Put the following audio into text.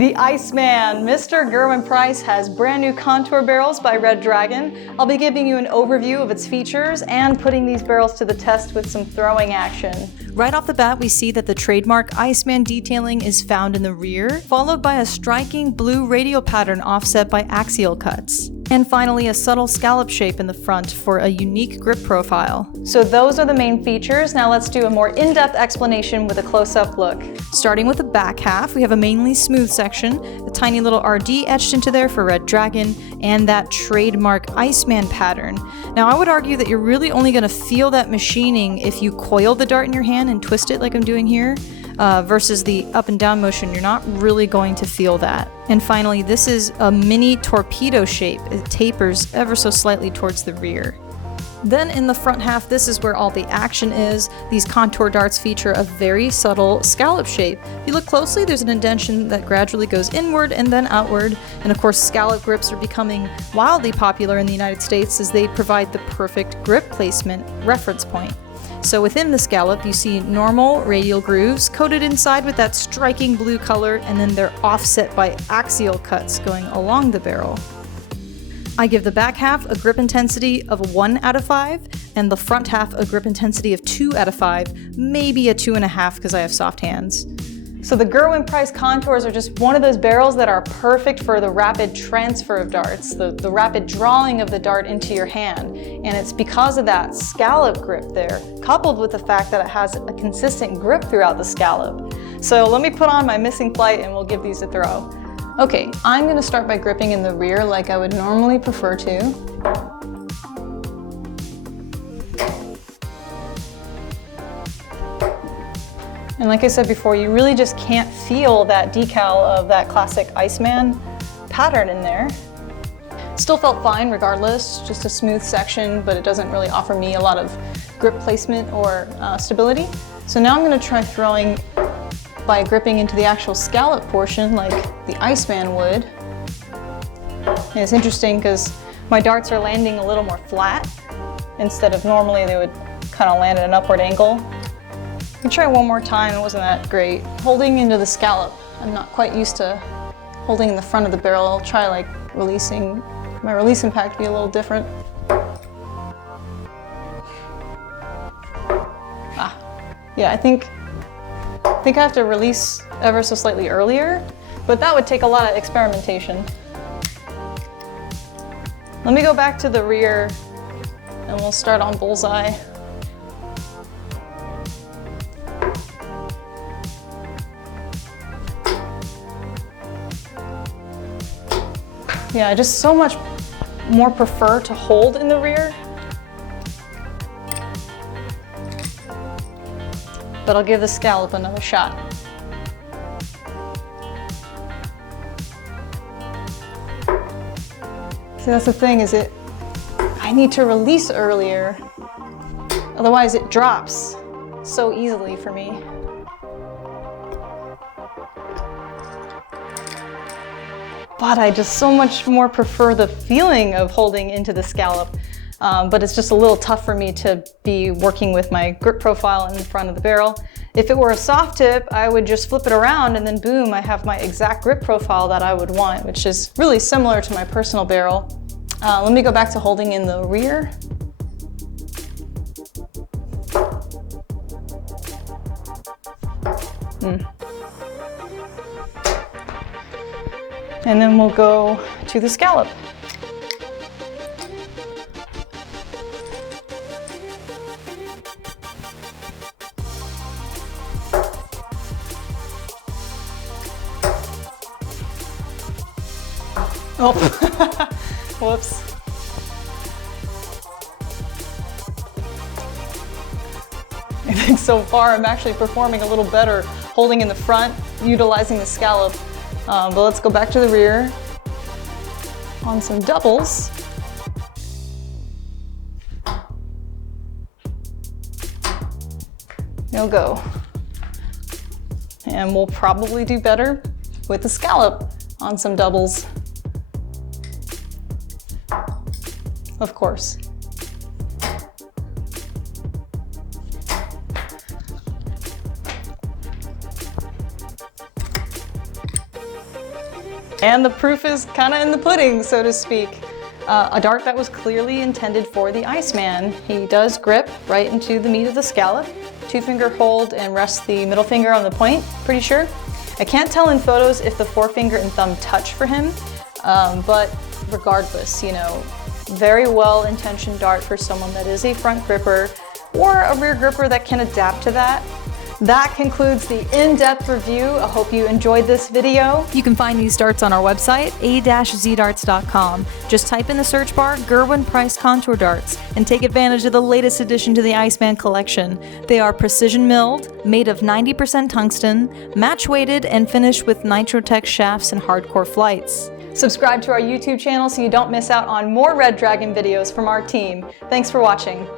The Iceman, Mr. Gerwyn Price, has brand new contour barrels by Red Dragon. I'll be giving you an overview of its features and putting these barrels to the test with some throwing action. Right off the bat, we see that the trademark Iceman detailing is found in the rear, followed by a striking blue radial pattern offset by axial cuts. And finally, a subtle scallop shape in the front for a unique grip profile. So those are the main features. Now let's do a more in-depth explanation with a close-up look. Starting with the back half, we have a mainly smooth section, a tiny little RD etched into there for Red Dragon, and that trademark Iceman pattern. Now I would argue that you're really only going to feel that machining if you coil the dart in your hand and twist it like I'm doing here. Versus the up and down motion, you're not really going to feel that. And finally, this is a mini torpedo shape. It tapers ever so slightly towards the rear. Then in the front half, this is where all the action is. These contour darts feature a very subtle scallop shape. If you look closely, there's an indentation that gradually goes inward and then outward. And of course, scallop grips are becoming wildly popular in the United States as they provide the perfect grip placement reference point. So within the scallop, you see normal radial grooves coated inside with that striking blue color, and then they're offset by axial cuts going along the barrel. I give the back half a grip intensity of 1 out of 5, and the front half a grip intensity of 2 out of 5, maybe a 2.5 because I have soft hands. So the Gerwyn Price contours are just one of those barrels that are perfect for the rapid transfer of darts, the rapid drawing of the dart into your hand. And it's because of that scallop grip there, coupled with the fact that it has a consistent grip throughout the scallop. So let me put on my missing plate and we'll give these a throw. Okay, I'm gonna start by gripping in the rear like I would normally prefer to. And like I said before, you really just can't feel that decal of that classic Iceman pattern in there. Still felt fine regardless, just a smooth section, but it doesn't really offer me a lot of grip placement or stability. So now I'm gonna try throwing by gripping into the actual scallop portion like the Iceman would. And it's interesting because my darts are landing a little more flat instead of normally they would kind of land at an upward angle. Let me try one more time, it wasn't that great. Holding into the scallop, I'm not quite used to holding in the front of the barrel. I'll try like releasing, my release impact be a little different. Yeah, I think I have to release ever so slightly earlier, but that would take a lot of experimentation. Let me go back to the rear and we'll start on Bullseye. Yeah, I just so much more prefer to hold in the rear. But I'll give the scallop another shot. See, that's the thing, is I need to release earlier. Otherwise it drops so easily for me. But I just so much more prefer the feeling of holding into the scallop. But it's just a little tough for me to be working with my grip profile in the front of the barrel. If it were a soft tip, I would just flip it around and then boom, I have my exact grip profile that I would want, which is really similar to my personal barrel. Let me go back to holding in the rear. And then we'll go to the scallop. Oh, whoops. I think so far I'm actually performing a little better holding in the front, utilizing the scallop. But let's go back to the rear on some doubles. No go. And we'll probably do better with the scallop on some doubles. Of course. And the proof is kind of in the pudding, so to speak. A dart that was clearly intended for the Iceman. He does grip right into the meat of the scallop, 2-finger hold, and rest the middle finger on the point, pretty sure. I can't tell in photos if the forefinger and thumb touch for him, but regardless, you know, very well-intentioned dart for someone that is a front gripper or a rear gripper that can adapt to that. That concludes the in-depth review. I hope you enjoyed this video. You can find these darts on our website, a-zdarts.com. Just type in the search bar Gerwyn Price Contour Darts and take advantage of the latest addition to the Iceman collection. They are precision milled, made of 90% tungsten, match weighted, and finished with Nitrotech shafts and hardcore flights. Subscribe to our YouTube channel so you don't miss out on more Red Dragon videos from our team. Thanks for watching.